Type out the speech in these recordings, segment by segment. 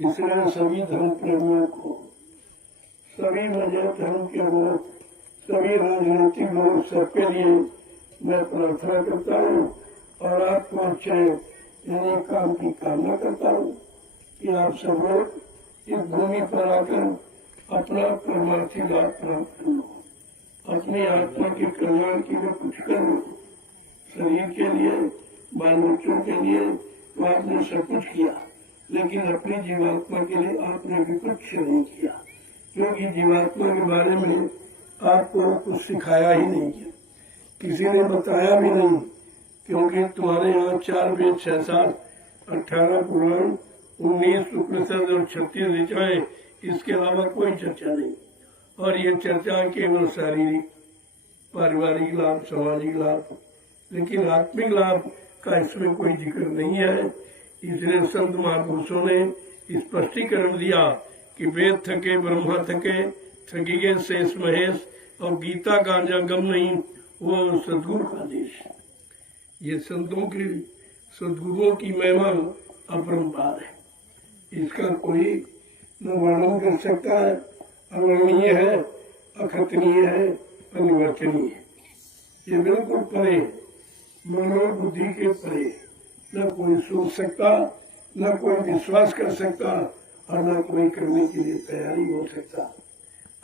इसलिए सभी धर्म प्रेमियों को, सभी मजहब धर्म के लोग, सभी राजनीतिक लोग, सबके लिए मैं प्रार्थना करता हूँ और आपको अच्छे इन्हीं काम की कामना करता हूँ कि आप सब लोग इस भूमि पर आकर अपना परमार्थी लाभ प्राप्त करो, अपनी आत्मा के कल्याण के लिए कुछ करो। शरीर के लिए, बाल बच्चों के लिए तो आपने सब कुछ किया, लेकिन अपनी जीवात्मा के लिए आपने भी कुछ नहीं किया, क्योंकि जीवात्मा के बारे में आपको कुछ सिखाया ही नहीं है, किसी ने बताया भी नहीं, क्योंकि तुम्हारे यहाँ 4 वेद, 6 शास्त्र, 18 पुराण, 19 उपनिषद और 36 ऋचाएं, इसके अलावा कोई चर्चा नहीं। और ये चर्चा केवल शारीरिक पारिवारिक लाभ, सामाजिक लाभ, लेकिन आत्मिक लाभ का इसमें कोई जिक्र नहीं है। इसलिए संत महापुरुषों ने स्पष्टीकरण दिया कि वेद थके, ब्रह्मा थके, थकी गए शेष महेश, और गीता का जगम नहीं, वो सदगुरु का देश। ये संतों की, सदगुरुओं की महिमा अपरंपार है, इसका कोई न वर्णन कर सकता है, अवर्णनीय है, अखतनीय है, अनिवर्चनीय है। ये बिल्कुल परे, मनोबुद्धि के परे, न कोई सोच सकता, न कोई विश्वास कर सकता, और न कोई करने के लिए तैयारी हो सकता।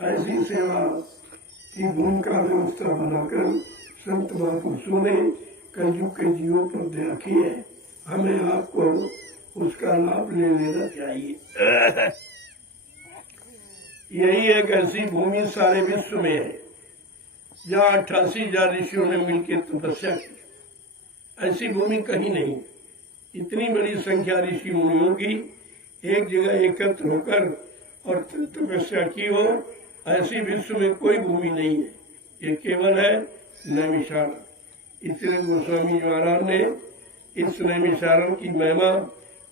ऐसी सेवा की भूमिका व्यवस्था बनाकर संत महापुरुषों ने कलयुग के जीवों पर दया की है। हमें आपको उसका लाभ ले लेना चाहिए। यही एक ऐसी भूमि सारे विश्व में है जहाँ 88,000 ऋषियों ने मिलकर तपस्या की। ऐसी भूमि कहीं नहीं। इतनी बड़ी संख्या ऋषि मुनियों की एक जगह एकत्र होकर और तपस्या की हो, ऐसी विश्व में कोई भूमि नहीं है। ये केवल है नैमिषारण्य। इसलिए गोस्वामी महाराज ने इस नैमिषारण्य की महिमा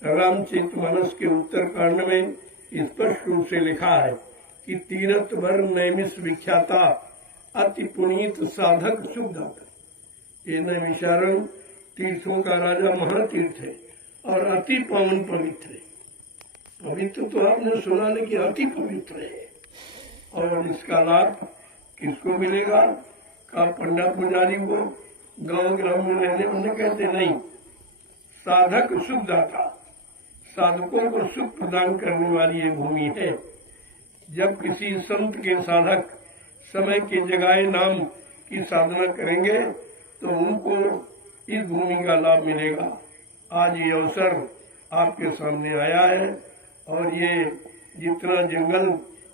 रामचरितमानस के उत्तर कांड में स्पष्ट रूप से लिखा है कि तीरथ भर नैमिष विख्याता, अति पुनीत साधक सुखदाता। ये नैमिषारण्य तीर्थों का राजा महातीर्थ है और अति पावन पवित्र है। पवित्र तो आपने सुना नहीं कि अति पवित्र है। और इसका लाभ किसको मिलेगा? का पंडा पुजारी को, गांव ग्राम में रहने वाले कहते नहीं। साधक सुखदाता, साधकों को सुख प्रदान करने वाली ये भूमि है। जब किसी संत के साधक समय के जगाए नाम की साधना करेंगे तो उनको इस भूमि का लाभ मिलेगा। आज ये अवसर आपके सामने आया है और ये जितना जंगल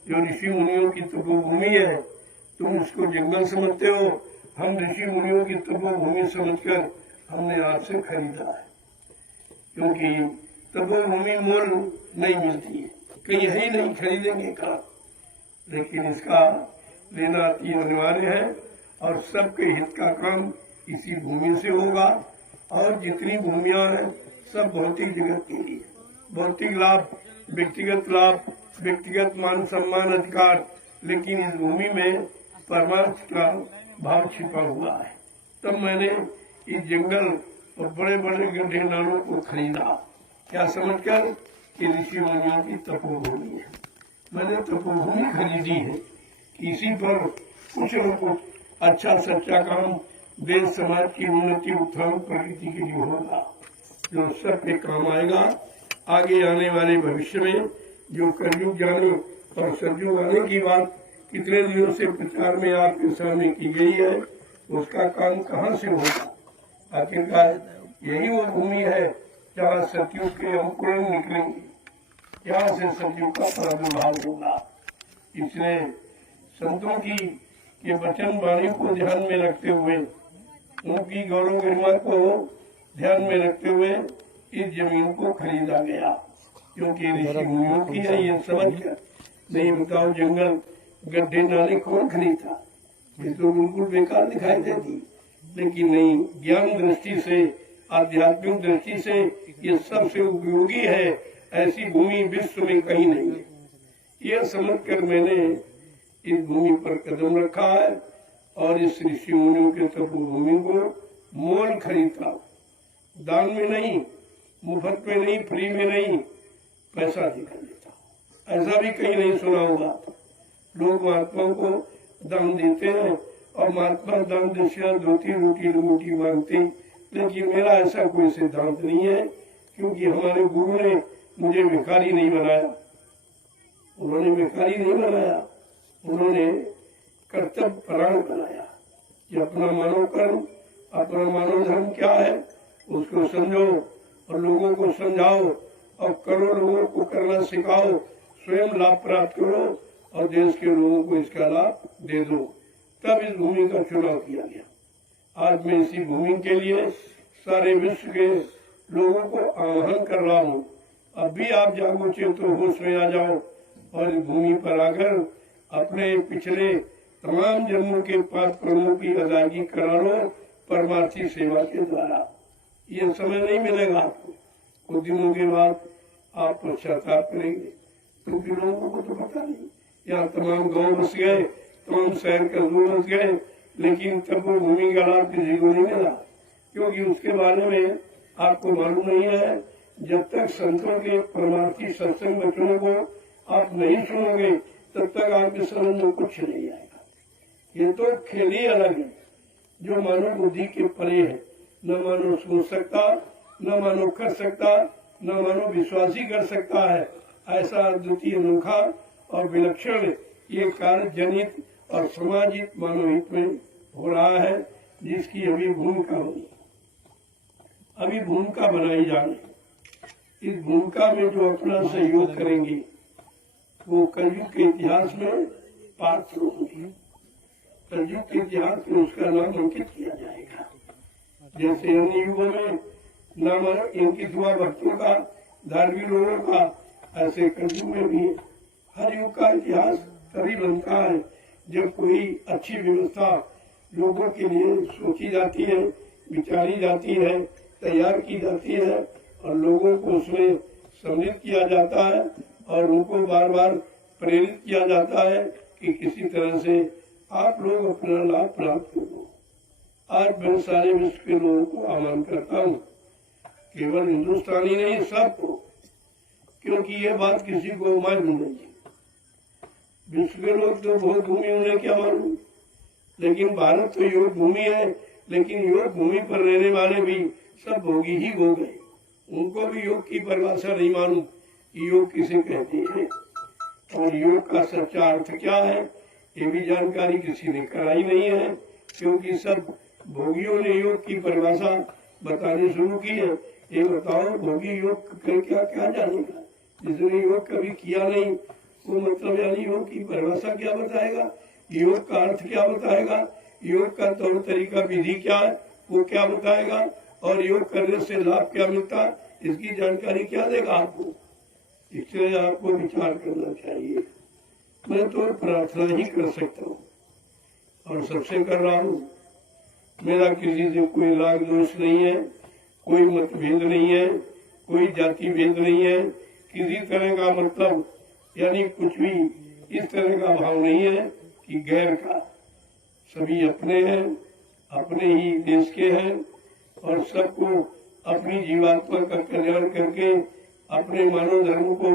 जो ऋषि मुनियों की तपोभूमि है, तुम उसको जंगल समझते हो, हम ऋषि मुनियों की तपोभूमि समझकर हमने आपसे खरीदा है। क्योंकि तपोभूमि मोल नहीं मिलती है, कहीं है ही नहीं, खरीदेंगे कहाँ। लेकिन इसका लेना अति अनिवार्य है और सबके हित का काम इसी भूमि से होगा। और जितनी भूमियां हैं सब भौतिक जगत के लिए, भौतिक लाभ, व्यक्तिगत मान सम्मान अधिकार, लेकिन इस भूमि में परमार्थ का भाव छिपा हुआ है। तब मैंने इस जंगल और बड़े बड़े गड्ढे नालों को खरीदा, क्या समझकर कि ऋषि मुनियों की तपोभूमि है। मैंने तपोभूमि खरीदी है, इसी पर कुछ न कुछ अच्छा सच्चा काम देश समाज की उन्नति, उत्थान, प्रगति के लिए होगा, जो सबके काम आएगा। आगे आने वाले भविष्य में जो कलयुग जाने और सतयुग आने की बात कितने दिनों से प्रचार में आपके सामने की गई है, उसका काम कहाँ से होगा? आखिरकार यही वो भूमि है जहाँ सतयुग के अंकुरण निकलेंगे, यहाँ से सतयुग का प्रादुर्भाव होगा। इसलिए संतों की ये वचन वाणी को ध्यान में रखते हुए, उनकी गौरव गरिमा को ध्यान में रखते हुए इस जमीन को खरीदा गया, क्योंकि ऋषि मुनियों की है। ये समझ कर नहीं बताओ, जंगल गड्ढे नाले कौन खरीदा? ये तो बिल्कुल बेकार दिखाई देती, लेकिन नहीं, ज्ञान दृष्टि से, आध्यात्मिक दृष्टि से ये सबसे उपयोगी है। ऐसी भूमि विश्व में कहीं नहीं है। यह समझकर मैंने इस भूमि पर कदम रखा है और इस ऋषि मुनियों के तपोभूमि को मोल खरीदता, दान में नहीं, मुफ्त में नहीं, फ्री में नहीं, पैसा दिखा देता हूँ। ऐसा भी कहीं नहीं सुना होगा। लोग महात्माओं को दान देते हैं और महात्मा दान दक्षिणा 2-3 रोटी मांगते, लेकिन मेरा ऐसा कोई सिद्धांत नहीं है, क्योंकि हमारे गुरु ने मुझे भिखारी नहीं बनाया। उन्होंने भिखारी नहीं बनाया, उन्होंने कर्तव्य परायण बनाया कि अपना मानव कर्म, अपना मानव धर्म क्या है उसको समझो और लोगों को समझाओ और करो, लोगों को करना सिखाओ, स्वयं लाभ प्राप्त करो और देश के लोगों को इसका लाभ दे दो। तब इस भूमि का चुनाव किया गया। आज मैं इसी भूमि के लिए सारे विश्व के लोगों को आह्वान कर रहा हूँ, अब भी आप जागो चेतो होश में आ जाओ और इस भूमि पर आकर अपने पिछले तमाम जन्मों के पाप कर्मों की अदायगी करा लो परमार्थी सेवा के द्वारा। ये समय नहीं मिलेगा आपको, कुछ दिनों के बाद आप पश्चाताप करेंगे, क्योंकि लोगों को तो पता नहीं। यहाँ तमाम गांव बस गए, तमाम शहर कस्बे बस गए, लेकिन तब वो भूमि का लाभ किसी को नहीं मिला, क्योंकि उसके बारे में आपको मालूम नहीं है। जब तक संतों के परमार्थी सत्संग वचनों को आप नहीं सुनोगे तब तक आपके समझ में कुछ नहीं आएगा। ये तो खेल ही अलग है जो मानव बुद्धि के परे है। न मानव सोच सकता, न मानव कर सकता, न मानव विश्वास ही कर सकता है। ऐसा अद्वितीय अनोखा और विलक्षण ये कार्य जनित और समाजिक मानव हित में हो रहा है, जिसकी अभी भूमिका होगी, अभी भूमिका बनाई जा रही। इस भूमिका में जो अपना सहयोग करेंगे वो कलयुग के इतिहास में पात्र होंगे। कलयुग के इतिहास में उसका नाम अंकित किया जाएगा। जैसे अन्य युगों में नाम अंकित हुआ भक्तों का, धार्मिक लोगों का, ऐसे कलयुग में भी हर युग का इतिहास तभी बनता है जब कोई अच्छी व्यवस्था लोगों के लिए सोची जाती है, विचारी जाती है, तैयार की जाती है और लोगों को उसमें सम्मिलित किया जाता है और उनको बार बार प्रेरित किया जाता है कि किसी तरह से आप लोग अपना लाभ प्राप्त करो। आज मैं सारे विश्व के लोगों को आह्वान करता हूँ, केवल हिंदुस्तानी नहीं सबको, क्योंकि ये बात किसी को मालूम नहीं है। विश्व के लोग तो बहुत भूमि उन्हें क्या मालूम, लेकिन भारत तो योग भूमि है, लेकिन योग भूमि पर रहने वाले भी सब भोगी ही हो गए। उनको भी योग की परिभाषा नहीं मालूम कि योग किसे कहते हैं और योग का सच्चा अर्थ क्या है, ये भी जानकारी किसी ने कराई नहीं है, क्योंकि सब भोगियों ने योग की परिभाषा बतानी शुरू की है। ये बताओ भोगी योग कर क्या क्या जानेगा, जिसने योग कभी किया नहीं वो मतलब यानी योग की परिभाषा क्या बताएगा, योग का अर्थ क्या बताएगा, योग का तौर तरीका विधि क्या है वो क्या बताएगा और योग करने से लाभ क्या मिलता है इसकी जानकारी क्या देगा आपको। इसलिए आपको विचार करना चाहिए। मैं तो प्रार्थना ही कर सकता हूँ और सबसे कर रहा हूँ। मेरा किसी से कोई राग दोष नहीं है, कोई मतभेद नहीं है, कोई जाति भेद नहीं है, किसी तरह का मतलब यानी कुछ भी इस तरह का भाव नहीं है कि गैर का। सभी अपने हैं, अपने ही देश के हैं और सबको अपनी जीवात्मा का कल्याण करके अपने मानव धर्म को,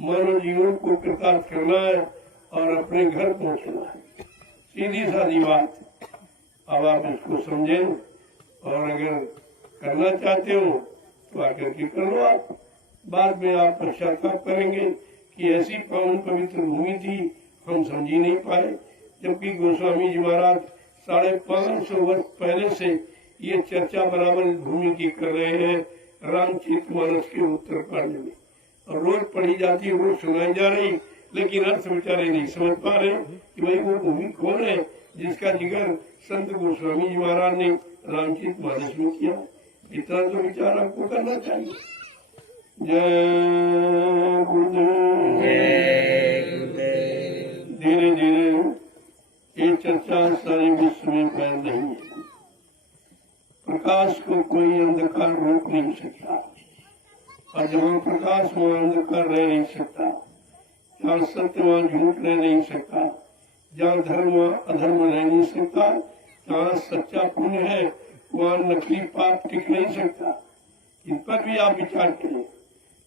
मानव जीवन को कृतार्थ करना है और अपने घर पहुंचना है। सीधी सादी बात। अब आप इसको समझें और अगर करना चाहते हो तो आकर के कर लो। आप बाद में आप पश्चाताप करेंगे कि ऐसी पावन पवित्र भूमि थी हम समझ ही नहीं पाए, जबकि गोस्वामी जी महाराज 550 वर्ष पहले से ये चर्चा बराबर इस भूमि की कर रहे हैं रामचरितमानस के उत्तरकांड में, और रोज पढ़ी जाती है, रोज सुनाई जा रही, लेकिन अर्थ बेचारे नहीं समझ पा रहे कि भाई वो भूमि कौन है जिसका जिक्र संत गोस्वामी जी महाराज ने रामचरितमानस में किया। इतना तो विचार आपको करना चाहिए। जय गुरुदेव। धीरे धीरे ये चर्चा सारे विश्व में फैल रही है। प्रकाश को कोई अंधकार रोक नहीं सकता और जहाँ प्रकाश वहाँ अंधकार रह नहीं सकता, जहाँ सत्य वहाँ झूठ रह नहीं सकता, जहाँ धर्म वहाँ अधर्म रह नहीं सकता, जहाँ सच्चा पुण्य है वहाँ नकली पाप टिक नहीं सकता। इन पर भी आप विचार करें।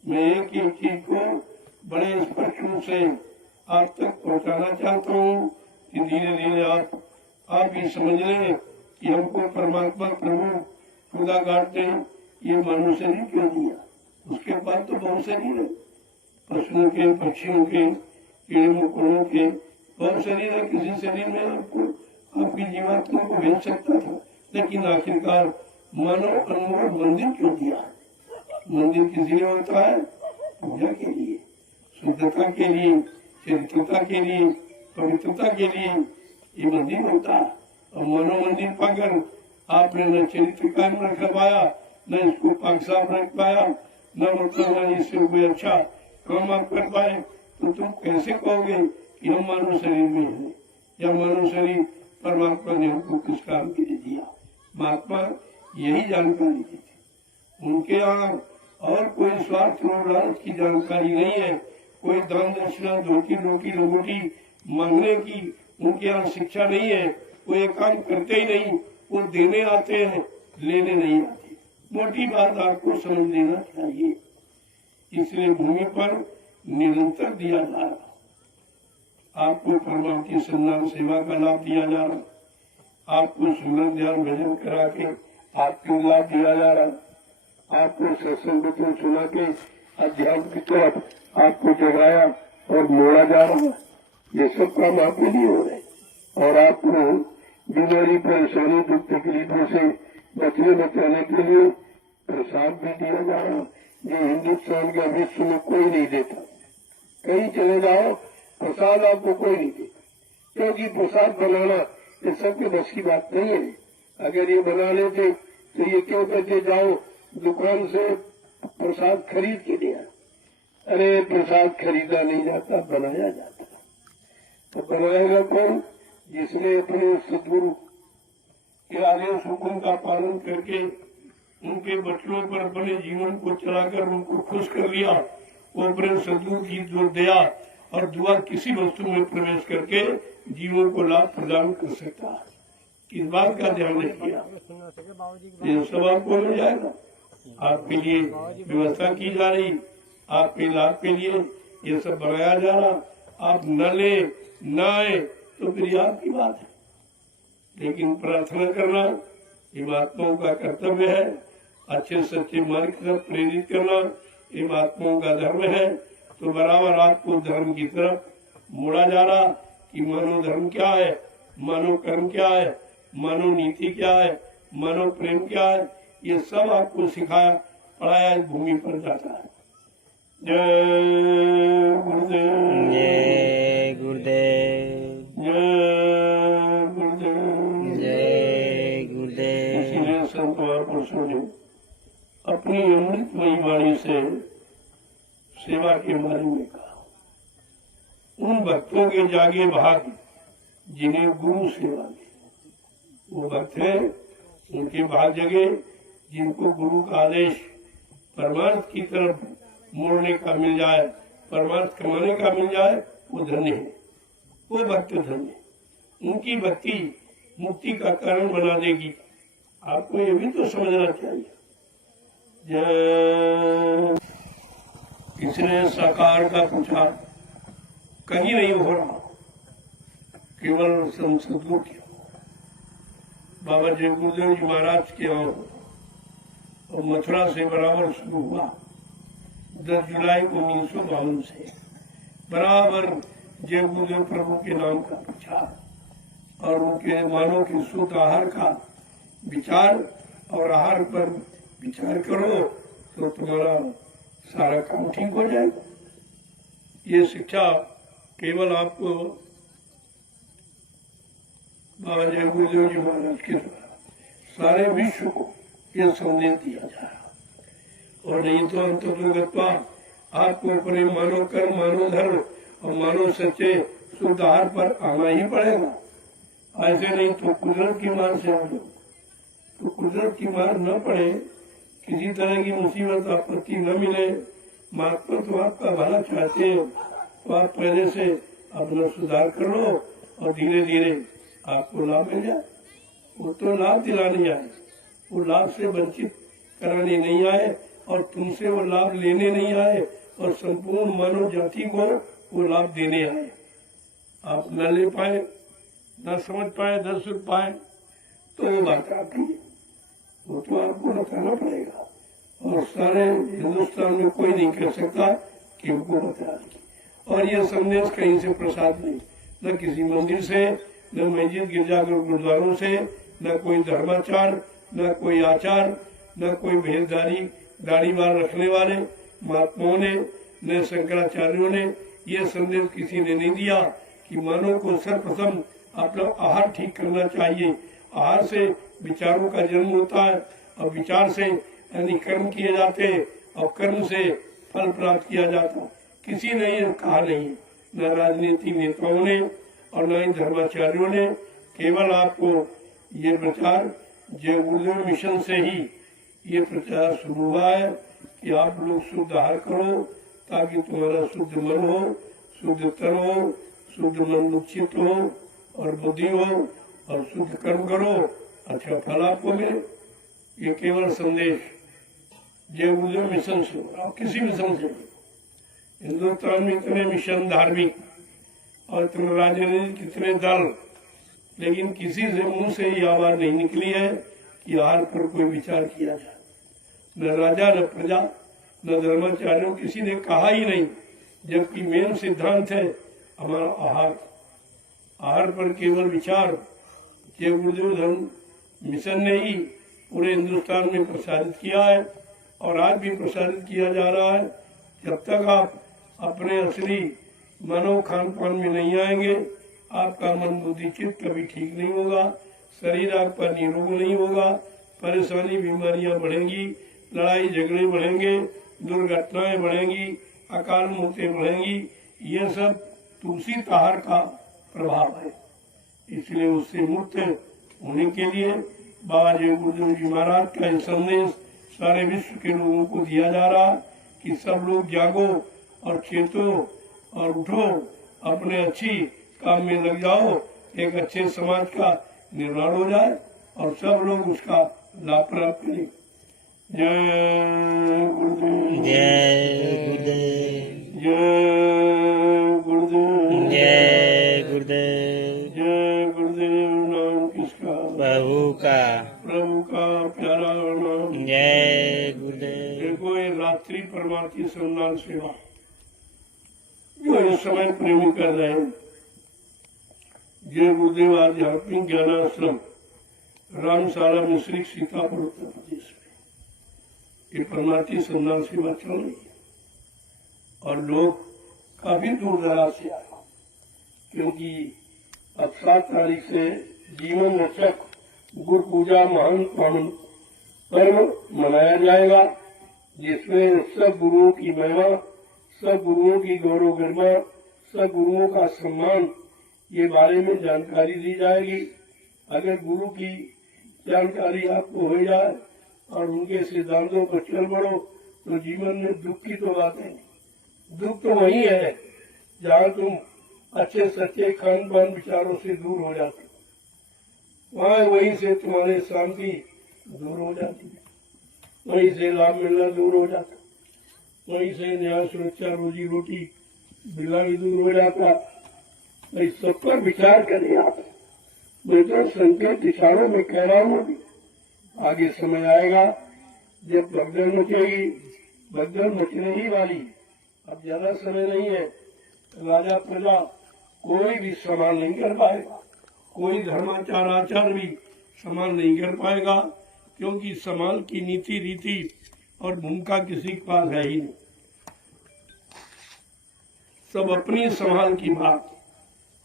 मैं एक ही चीज को बड़े स्पष्ट रूप से आप तक पहुंचाना चाहता हूँ कि धीरे धीरे आप भी समझ लें कि हमको परमात्मा प्रभु खुदा गांठ ने ये मानव शरीर क्यों दिया। उसके बाद तो बहुत शरीर है, पशुओं के, पक्षियों के, कीड़े मकोड़ों के बहुत शरीर है। किसी शरीर में आपको आपकी जीवात्मा को भेज सकता था, लेकिन आखिरकार मानव अनमोल मंदिर क्यों दिया। मंदिर किस लिए होता है? पूजा के लिए, शुद्धता के लिए, चरित्रता के लिए, पवित्रता के लिए ये मंदिर होता है। और मानव मंदिर पाकर आपने न चरित्र कायम रख पाया, न इसको पाक साफ रख पाया, न मतलब न इससे कोई अच्छा काम आप कर पाए, तो तुम कैसे कहोगे कि हम मानव शरीर में हैं या मानव शरीर परमात्मा ने हमको किस काम के लिए दिया। महात्मा यही जानकारी दी थी। उनके यहाँ और कोई स्वार्थ लालच की जानकारी नहीं है, कोई दान दक्षिणा धोती रोटी लंगोटी मांगने की उनके यहाँ शिक्षा नहीं है। वो ये काम करते ही नहीं, वो देने आते हैं, लेने नहीं आते। मोटी बात आपको समझ लेना चाहिए। इसलिए भूमि पर निरंतर दिया जा रहा, आपको परमात्मा की संधान सेवा का लाभ दिया जा रहा, आपको सुमरन ध्यान भजन करा के आपको लाभ दिया जा रहा, आपको सत्संग वचन सुना के अध्यात्म की तरफ आपको जगाया और मोड़ा जा रहा। ये सब काम आपके लिए हो रहे और आपको बीमारी परेशानी दुख तकलीफों से बचाने के लिए प्रसाद भी दिया जा रहा, जो हिंदुस्तान के विश्व में कोई नहीं देता। कहीं चले जाओ प्रसाद आपको कोई नहीं देता, क्योंकि प्रसाद बनाना ये सबके बस की बात नहीं है। अगर ये बना लेते तो ये क्यों कहते जाओ दुकान से प्रसाद खरीद के दिया। अरे प्रसाद खरीदा नहीं जाता, बनाया जाता। तो बनाएगा कौन? जिसने अपने सदगुरु के आदेश हुक्म का पालन करके उनके बटनों पर अपने जीवन को चलाकर उनको खुश कर लिया। वो अपने सदगुरु की जो दया और दुआ किसी वस्तु में प्रवेश करके जीवन को लाभ प्रदान कर सकता है। इस बात का ध्यान रखिए, ये सब आपको मिल जाएगा। आपके लिए व्यवस्था की जा रही, आपके लाभ के लिए ये सब बनाया जा रहा। आप न ले न आए तो फिर आपकी बात है, लेकिन प्रार्थना करना ये महात्माओं का कर्तव्य है। अच्छे सच्चे मार्ग की तरफ प्रेरित करना ये महात्माओं का धर्म है। तो बराबर आपको धर्म की तरफ मोड़ा जा रहा कि मानव धर्म क्या है, मानव कर्म क्या है, मानव नीति क्या है, मानव प्रेम क्या है, ये सब आपको सिखाया पढ़ाया इस भूमि पर जाता है। जय गुरुदेव, जय गुरुदेव, जय गुरुदेव, जय गुरुदेव। इसीलिए संत महापुरुषों ने अपनी अमृतमयी वाणी से सेवा के बारे में कहा। उन भक्तों के जागे भाग जिन्हें गुरु सेवा मिली, वो भक्त हैं उनके भाग जगे जिनको गुरु का आदेश परमार्थ की तरफ मोड़ने का मिल जाए, परमार्थ कमाने का मिल जाए, वो धन्य है, वो भक्त धन्य। उनकी भक्ति मुक्ति का कारण बना देगी। आपको ये भी तो समझना चाहिए। जय इसने साकार का पूछा, कहीं नहीं हो रहा, केवल सदगुरु के बाबा जय गुरुदेव जी महाराज के और मथुरा से बराबर शुरू हुआ 10 जुलाई 1952 से। बराबर जय गुरुदेव प्रभु के नाम का प्रचार और उनके मानव के शुद्ध आहार का विचार, और आहार पर विचार करो तो तुम्हारा सारा काम ठीक हो जाएगा। ये शिक्षा केवल आपको बाबा जय गुरुदेव जी महाराज के द्वारा सारे विश्व को यह संदेश दिया जा रहा, और नहीं तो अंतर्गतवा आपको अपने मानव कर्म, मानव धर्म और मानव सच्चे शुद्ध आहार पर आना ही पड़ेगा। ऐसे नहीं तो कुदरत की मार से हम लोग, तो कुदरत की मार न पड़े, किसी तरह की मुसीबत आपत्ति न मिले, महात्मा तो आपका भला चाहते हैं, तो आप पहले से अपना सुधार कर लो और धीरे धीरे आपको लाभ मिल जाए। वो तो लाभ दिलाने आए, वो लाभ से वंचित कराने नहीं आए, और तुमसे वो लाभ लेने नहीं आए और संपूर्ण मानव जाति को वो लाभ देने आए। आप न ले पाए, न समझ पाए, न सुन पाए, तो ये बात आपकी है, वो तो आपको बताना पड़ेगा। और सारे हिंदुस्तान में कोई नहीं कह सकता कि उनको बता दें। और ये संदेश कहीं से प्रसाद नहीं, न किसी मंदिर से, न मस्जिद गिरजाघर गुरुद्वारों से, न कोई धर्माचार, न कोई आचार, न कोई भेदधारी दाढ़ी बाल रखने वाले महात्माओं ने, न शंकराचार्यों ने ये संदेश किसी ने नहीं दिया कि मानव को सर्वप्रथम अपना आहार ठीक करना चाहिए। आहार से विचारों का जन्म होता है और विचार से यानी कर्म किए जाते और कर्म से फल प्राप्त किया जाता। किसी ने ये कहा नहीं, न राजनीतिक नेताओं ने और न ही धर्माचार्यों ने। केवल आपको ये प्रचार जय गुरुदेव मिशन से ही ये प्रचार शुरू हुआ है कि आप लोग शुद्ध आहार करो ताकि तुम्हारा शुद्ध मन हो, शुद्ध तन हो, शुद्ध मन चित्त हो और बुद्धि हो और शुद्ध कर्म करो, अच्छा फल आपको मिले। ये केवल संदेश जय गुरुदेव मिशन से और किसी मिशन से। हिंदुस्तान में इतने मिशन धार्मिक और इतने राजनीतिक कितने दल, लेकिन किसी से मुंह से ये आवाज नहीं निकली है कि आहार पर कोई विचार किया जाए। न राजा, न प्रजा, न धर्माचार्यों, किसी ने कहा ही नहीं, जबकि मेन सिद्धांत है हमारा आहार। आहार पर केवल विचार जय गुरुदेव धर्म मिशन ने ही पूरे हिंदुस्तान में प्रसारित किया है और आज भी प्रसारित किया जा रहा है। जब तक आप अपने असली मानव खान पान में नहीं आएंगे, आपका मन बुद्धि चित्त कभी ठीक नहीं होगा, शरीर आपका निरोग नहीं होगा, परेशानी बीमारियां बढ़ेंगी, लड़ाई झगड़े बढ़ेंगे, दुर्घटनाएं बढ़ेंगी, अकाल मौतें बढ़ेंगी। ये सब तुलसी आहार का प्रभाव है। इसलिए उससे मुक्त होने के लिए बाबा जय गुरुदेव जी महाराज का यह संदेश सारे विश्व के लोगों को दिया जा रहा कि सब लोग जागो और चेतो और उठो, अपने अच्छी काम में लग जाओ, एक अच्छे समाज का निर्माण हो जाए और सब लोग उसका लाभ प्राप्त करें। जय गुरुदेव, जय गुरुदेव, जय गुरुदेव, जय गुरुदेव, जय गुरुदेव। नाम किसका? प्रभु का, प्रभु का प्यारा नाम। जय गुरुदेव। देखो ये रात्रि परमार्थी संदान सेवा जो इस समय प्रेमी कर रहे हैं, जय गुरुदेव आध्यात्मिक ज्ञानाश्रम रामशाला मिश्रिक सीतापुर उत्तर प्रदेश में ये परमार्थी संदान सेवा चल रही है और लोग काफी दूर दराज से आए, क्योंकि अब 7 तारीख से जीवन रक्षक गुरु पूजा महान पावन पर्व मनाया जाएगा, जिसमें सब गुरुओं की महिमा, सब गुरुओं की गौरव गरिमा, सब गुरुओं का सम्मान ये बारे में जानकारी दी जाएगी। अगर गुरु की जानकारी आपको हो जाए और उनके सिद्धांतों पर चल पड़ो तो जीवन में दुख की तो बात है। दुख तो वही है जहाँ तुम अच्छे सच्चे खान पान विचारों से दूर हो जाते, वहाँ वहीं से तुम्हारे शांति दूर हो जाती है, वहीं से लाभ मिलना दूर हो जाता, वहीं से न्याय सुरक्षा रोजी रोटी मिलना भी दूर हो जाता। भाई सब पर विचार करें आप। मैं तो संकेत इशारों में कह रहा हूँ, अभी आगे समय आएगा जब भगदड़ मचेगी, भगदड़ मचने ही वाली। अब ज्यादा समय नहीं है, राजा प्रजा कोई भी समान नहीं कर पाएगा, कोई धर्माचार आचार भी समान नहीं कर पाएगा, क्योंकि समाज की नीति रीति और भूमिका किसी के पास है ही नहीं। सब अपनी संभाल की बात,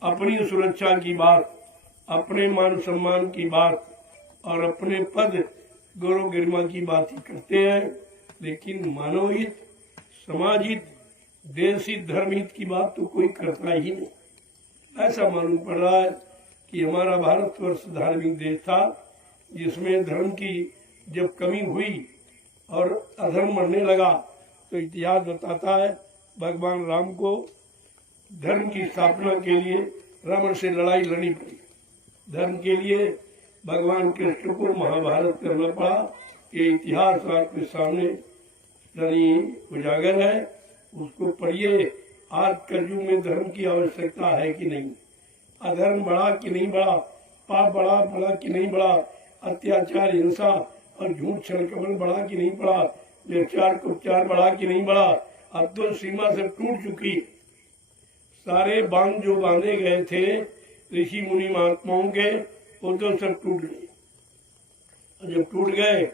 अपनी सुरक्षा की बात, अपने मान सम्मान की बात और अपने पद गौरव गरिमा की बात ही करते हैं, लेकिन मानव हित, समाज हित, देश हित, धर्म हित की बात तो कोई करता ही नहीं। ऐसा मालूम पड़ रहा है कि हमारा भारतवर्ष धार्मिक देश था, जिसमें धर्म की जब कमी हुई और अधर्म बढ़ने लगा तो इतिहास बताता है भगवान राम को धर्म की स्थापना के लिए रावण से लड़ाई लड़नी पड़ी। धर्म के लिए भगवान कृष्ण को महाभारत करना पड़ा। ये इतिहास आपके सामने यानी उजागर है, उसको पढ़िए। आज कलयुग में धर्म की आवश्यकता है कि नहीं, अधर्म बढ़ा कि नहीं बढ़ा, पाप बढ़ा कि नहीं बढ़ा, अत्याचार हिंसा और झूठ छल कपट बढ़ा कि नहीं बढ़ा, व्यभिचार कुचार बढ़ा कि नहीं बढ़ा। अब तो सीमा सब टूट चुकी। सारे बांध जो बांधे गए थे ऋषि मुनि महात्माओं के, वो तो सब टूट गए। और जब टूट गए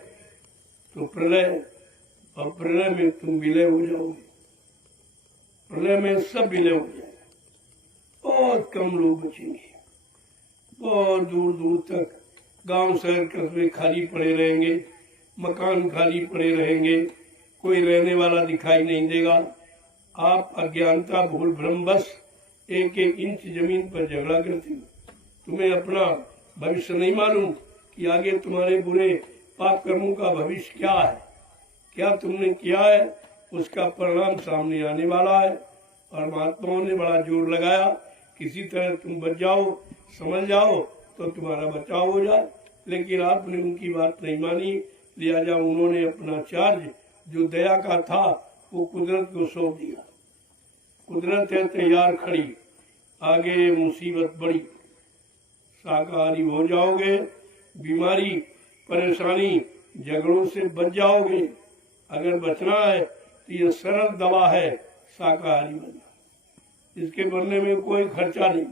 तो प्रलय, और प्रलय में तुम विलय हो जाओगे। प्रलय में सब विलय हो जाएगा। बहुत कम लोग बचेंगे, बहुत दूर दूर तक गांव शहर कस्बे खाली पड़े रहेंगे, मकान खाली पड़े रहेंगे, कोई रहने वाला दिखाई नहीं देगा। आप अज्ञानता भूल भ्रम बस एक एक इंच जमीन पर झगड़ा करते हो। तुम्हें अपना भविष्य नहीं मालूम कि आगे तुम्हारे बुरे पाप कर्मों का भविष्य क्या है, क्या तुमने किया है, उसका परिणाम सामने आने वाला है। और महात्माओं ने बड़ा जोर लगाया, किसी तरह तुम बच जाओ, समझ जाओ तो तुम्हारा बचाव हो जाए। लेकिन आपने उनकी बात नहीं मानी, लिहाजा उन्होंने अपना चार्ज जो दया का था वो कुदरत को सौंप दिया। कुदरत है तैयार खड़ी, आगे मुसीबत बड़ी। शाकाहारी हो जाओगे, बीमारी परेशानी झगड़ों से बच जाओगे। अगर बचना है तो ये सरल दवा है, शाकाहारी बनना। इसके बनने में कोई खर्चा नहीं,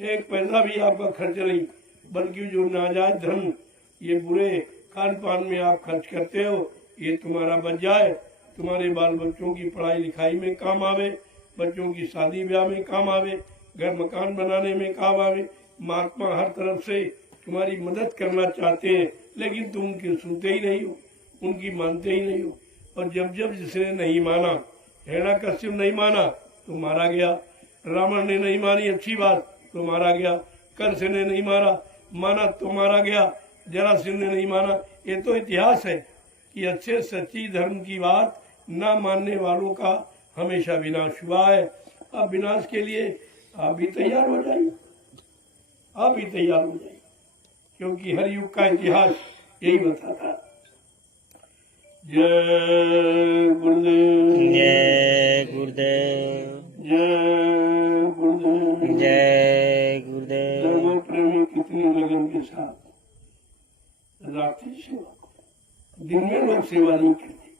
एक पैसा भी आपका खर्च नहीं, बल्कि जो नाजायज धन ये बुरे खान पान में आप खर्च करते हो, ये तुम्हारा बच जाए, तुम्हारे बाल बच्चों की पढ़ाई लिखाई में काम आवे, बच्चों की शादी ब्याह में काम आवे, घर मकान बनाने में काम आवे। महात्मा हर तरफ से तुम्हारी मदद करना चाहते हैं, लेकिन तुम उनकी सुनते ही नहीं हो, उनकी मानते ही नहीं हो। और जब जब जिसने नहीं माना, हिरण्यकश्यप नहीं माना तो मारा गया, रावण ने नहीं मानी अच्छी बात तो मारा गया, कंस ने नहीं माना तो मारा गया, जरासंध ने नहीं माना। ये तो इतिहास है कि अच्छे सच्ची धर्म की बात न मानने वालों का हमेशा विनाश हुआ है। अब विनाश के लिए आप भी तैयार हो जाइए, आप भी तैयार हो जाइए, क्योंकि हर युग का इतिहास यही बताता है। जय गुरुदेव, जय गुरुदेव, जय गुरुदेव, जय गुरुदेव। धर्म प्रेमी कितनी लगन के साथ रात्रि सेवा, दिन में लोग सेवा नहीं करते।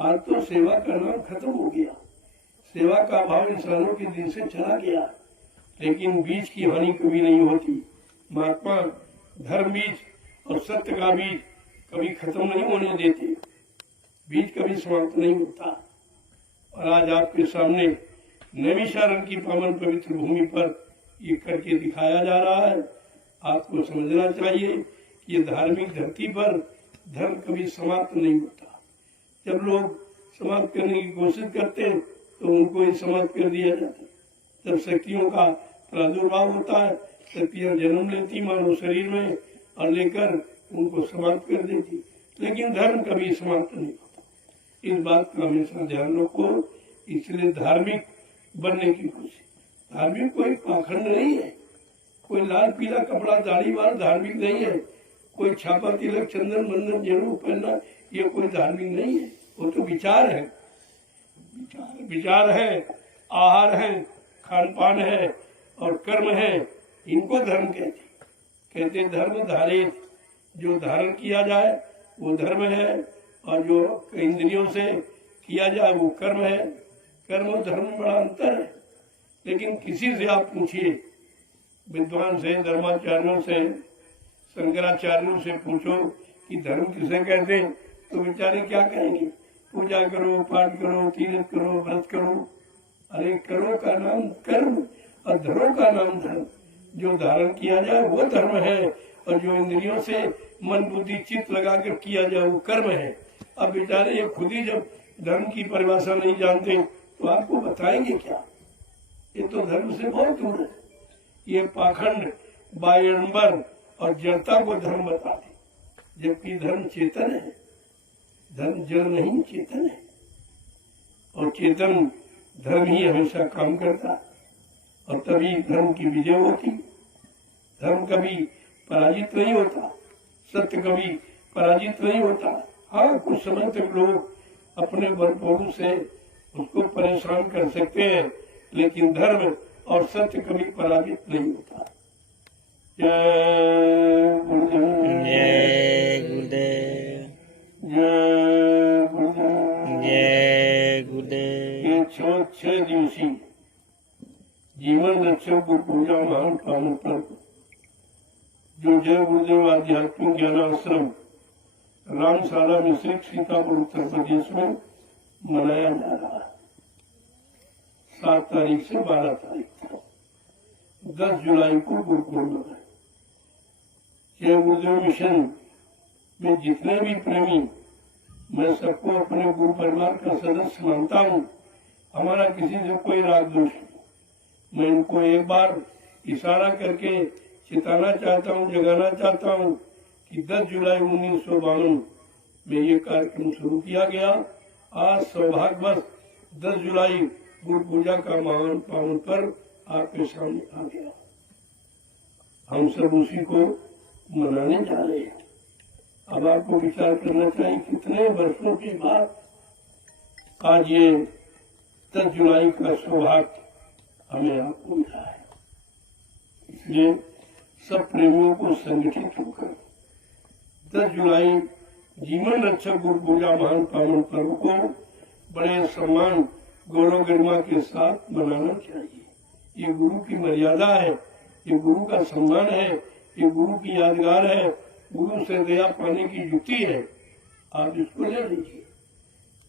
आज तो सेवा करना खत्म हो गया, सेवा का भाव इंसानों के दिल से चला गया। लेकिन बीज की हानि कभी नहीं होती। महात्मा धर्म बीज और सत्य का बीज कभी खत्म नहीं होने देते, बीज कभी समाप्त नहीं होता। और आज आपके सामने नैमिषारण्य की पावन पवित्र भूमि पर ये करके दिखाया जा रहा है। आपको समझना चाहिए कि ये धार्मिक धरती पर धर्म कभी समाप्त नहीं होता। जब लोग समाप्त करने की कोशिश करते तो उनको ही समाप्त कर दिया जाता। जब शक्तियों का प्रादुर्भाव होता है, शक्तियां जन्म लेती मानव शरीर में और लेकर उनको समाप्त कर देती, लेकिन धर्म कभी समाप्त नहीं होता। इस बात का हमेशा ध्यान रखो। इसलिए धार्मिक बनने की कोशिश, धार्मिक कोई पाखंड नहीं है, कोई लाल पीला कपड़ा दाढ़ी वाला धार्मिक नहीं है, कोई छापा तिलक चंदन बंदन जरूर पहनना ये कोई धार्मिक नहीं है। वो तो विचार है, विचार है, आहार है, खान पान है और कर्म है, इनको धर्म कहते धर्म धारित। जो धारण किया जाए वो धर्म है, और जो इंद्रियों से किया जाए वो कर्म है। कर्म और धर्म में बड़ा अंतर है। लेकिन किसी से आप पूछिए, विद्वान से, धर्माचार्यों से, शंकराचार्यों से पूछो कि धर्म किसे कहते हैं, तो बेचारे क्या कहेंगे? पूजा करो, पाठ करो, तीर्थ करो, व्रत करो। अरे करो का नाम कर्म और धरो का नाम धर्म। जो धारण किया जाए वो धर्म है, और जो इंद्रियों से मन बुद्धि चित्त लगाकर किया जाए वो कर्म है। अब बेचारे ये खुद ही जब धर्म की परिभाषा नहीं जानते तो आपको बताएंगे क्या? ये तो धर्म से बहुत दूर है। ये पाखंड, बायंबर और जड़ता को धर्म बताते, जबकि धर्म चेतन है। धर्म जड़ नहीं, चेतन है, और चेतन धर्म ही हमेशा काम करता, और तभी धर्म की विजय होती। धर्म कभी पराजित नहीं होता, सत्य कभी पराजित नहीं होता, हाँ, कुछ समय तक लोग अपने बलपूर्वक से उसको परेशान कर सकते हैं, लेकिन धर्म और सत्य कभी पराजित नहीं होता। जय गुरुदेव, जय गुरुदेव, जय गुरुदेव। जय गुरुदेव। ये 6 दिवसीय जीवन रक्षक गुरु पूजा महान पावन पर्व जो जय गुरुदेव आध्यात्मिक ज्ञानाश्रम रामशाला मिश्रिक सीतापुर उत्तर प्रदेश में मनाया जा रहा है। 7 तारीख से 12 तारीख तक, 10 जुलाई को गुरु पूर्णिमा है। जय गुरुदेव मिशन में जितने भी प्रेमी, मैं सबको अपने गुरु परिवार का सदस्य मानता हूँ। हमारा किसी से कोई राग दोष नहीं। मैं इनको एक बार इशारा करके चिताना चाहता हूँ, जगाना चाहता हूँ कि 10 जुलाई 1952 में ये कार्यक्रम शुरू किया गया। आज सौभाग्यवश 10 जुलाई गुरु पूजा का महान पावन पर्व आपके सामने आ गया। हम सब उसी को मनाने जा रहे हैं। अब आपको विचार करना चाहिए कितने वर्षों के बाद आज ये 10 जुलाई का सौभाग्य हमें आपको मिला है। इसलिए सब प्रेमियों को संगठित होकर 10 जुलाई जीवन रक्षक गुरु पूजा महान पावन पर्व को बड़े सम्मान गौरव गरिमा के साथ मनाना चाहिए। ये गुरु की मर्यादा है, ये गुरु का सम्मान है, ये गुरु की यादगार है, गुरु से दया पाने की युक्ति है। आप इसको ले लीजिए।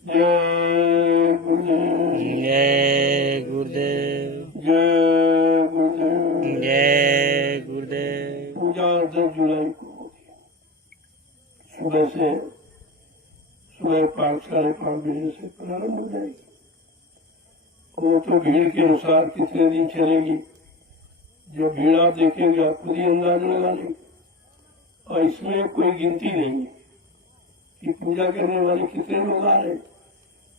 जय गुरुदेव, जय गुरुदेव, जय गुरुदेव, जय गुरुदेव। पूजा 10 जुलाई को होगी। सुबह से सुबह 5 साढ़े 5 बजे से प्रारंभ हो जाएगी। वो तो भीड़ के अनुसार कितने दिन चलेगी, जो भीड़ आप देखेंगे आप खुद ही अंदाज लगा लेंगे। और इसमें कोई गिनती नहीं है कि पूजा करने वाले कितने लोग आ रहे हैं।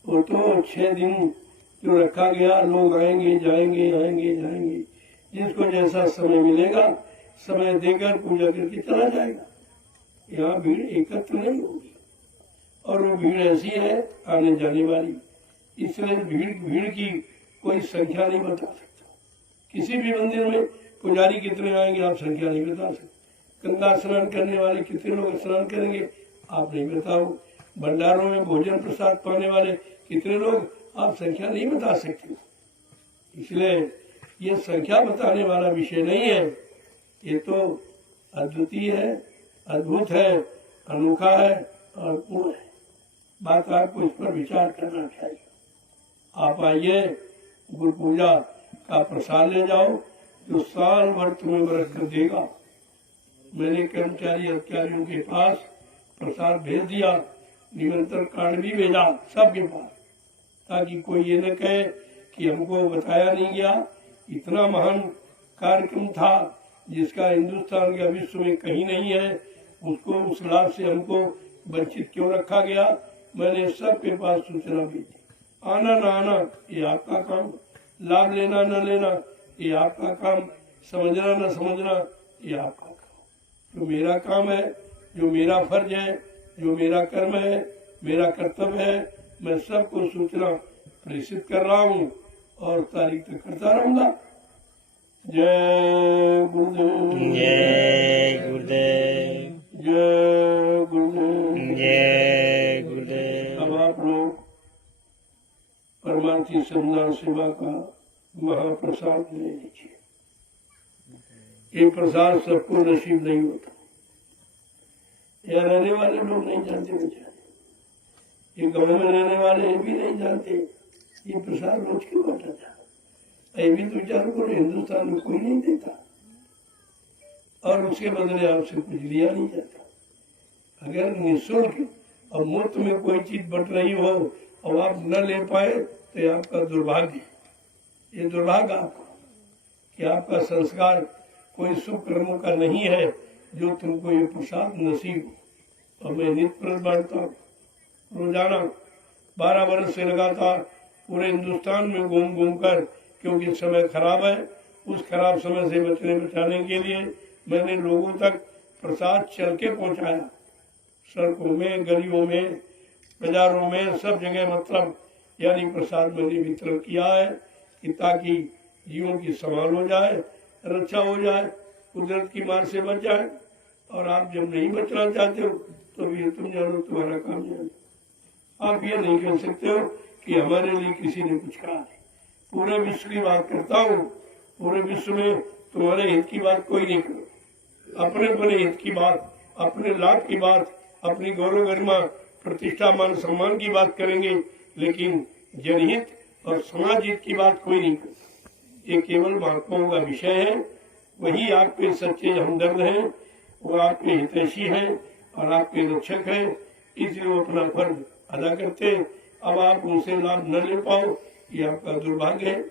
वो तो 6 दिन जो रखा गया, लोग आएंगे जाएंगे आएंगे जाएंगे, जिसको जैसा समय मिलेगा समय देकर पूजा करके चला जाएगा। यहाँ भीड़ एकत्र नहीं होगी और वो भीड़ ऐसी है आने जाने वाली, इसलिए भीड़ की कोई संख्या नहीं बता सकता। किसी भी मंदिर में पुजारी कितने आएंगे आप संख्या नहीं बता सकते। गंगा स्नान करने वाले कितने लोग स्नान करेंगे आप नहीं बताओ। भंडारों में भोजन प्रसाद पाने वाले कितने लोग आप संख्या नहीं बता सकते। इसलिए ये संख्या बताने वाला विषय नहीं है, ये तो अद्वितीय है, अद्भुत है, अनोखा है और पूर्ण है। बात आपको इस पर विचार करना चाहिए। आप आइए, गुरु पूजा का प्रसाद ले जाओ जो साल भर तुम्हें बरकत देगा। मैंने कर्मचारी अधिकारियों के पास प्रसाद भेज दिया, निरंतर कार्ड भी भेजा सबके पास, ताकि कोई ये न कहे कि हमको बताया नहीं गया। इतना महान कार्यक्रम था जिसका हिंदुस्तान या विश्व में कहीं नहीं है, उसको उस लाभ से हमको वंचित क्यों रखा गया। मैंने सबके पास सूचना भेजी। आना न आना ये आपका काम, लाभ लेना न लेना ये आपका काम, समझना न समझना ये आपका काम। जो मेरा काम है, जो मेरा फर्ज है, जो मेरा कर्म है, मेरा कर्तव्य है, मैं सबको सूचना प्रेषित कर रहा हूँ और तारीख तक करता रहूंगा। जय गुरुदेव, जय गुरुदेव, जय गुरुदेव, जय गुरुदेव। अब आप लोग परमार्थी संधान सेवा का महाप्रसाद ले लीजिए। ये प्रसाद सबको नसीब नहीं होता। यहाँ रहने वाले लोग नहीं जानते बेचारे, ये गांव में रहने वाले ये भी नहीं जानते ये प्रसाद रोज क्यों बांटा था। ये भी तो विचारों को हिंदुस्तान में कोई नहीं देता और उसके बदले आपसे कुछ लिया नहीं जाता। अगर निःशुल्क और मुफ्त में कोई चीज बट रही हो और आप न ले पाए तो ये आपका दुर्भाग्य है। ये दुर्भाग्य आपका कि आपका संस्कार कोई शुभ कर्मों का नहीं है जो तुमको ये प्रसाद नसीब हो। और मैं नित्य प्रसाद बांटता हूँ रोजाना 12 वर्ष से लगातार पूरे हिंदुस्तान में घूम घूम कर, क्योंकि समय खराब है, उस खराब समय से बचने के लिए मैंने लोगों तक प्रसाद चल के पहुँचाया। सड़कों में, गलियों में, बाजारों में, सब जगह मतलब यानी प्रसाद मैंने वितरण किया है कि ताकि जीवों की संभाल हो जाए, रक्षा हो जाए, कुदरत की मार से बच जाए। और आप जब नहीं बचना चाहते हो तो भी तुम जानो तुम्हारा काम जानो। आप ये नहीं कह सकते हो कि हमारे लिए किसी ने कुछ कहा नहीं। पूरे विश्व की बात करता हूँ, पूरे विश्व में तुम्हारे हित की बात कोई नहीं करो। अपने हित की बात, अपने लाभ की बात, अपनी गौरव गरिमा प्रतिष्ठा मान सम्मान की बात करेंगे, लेकिन जनहित और समाज हित की बात कोई नहीं करे। ये केवल महात्माओं का विषय है। वही आपके सच्चे हमदर्द हैं, वो आपके हितैषी हैं और आपके रक्षक हैं, इसलिए वो अपना फर्ज अदा करते। अब आप उनसे लाभ न ले पाओ, ये आपका दुर्भाग्य है।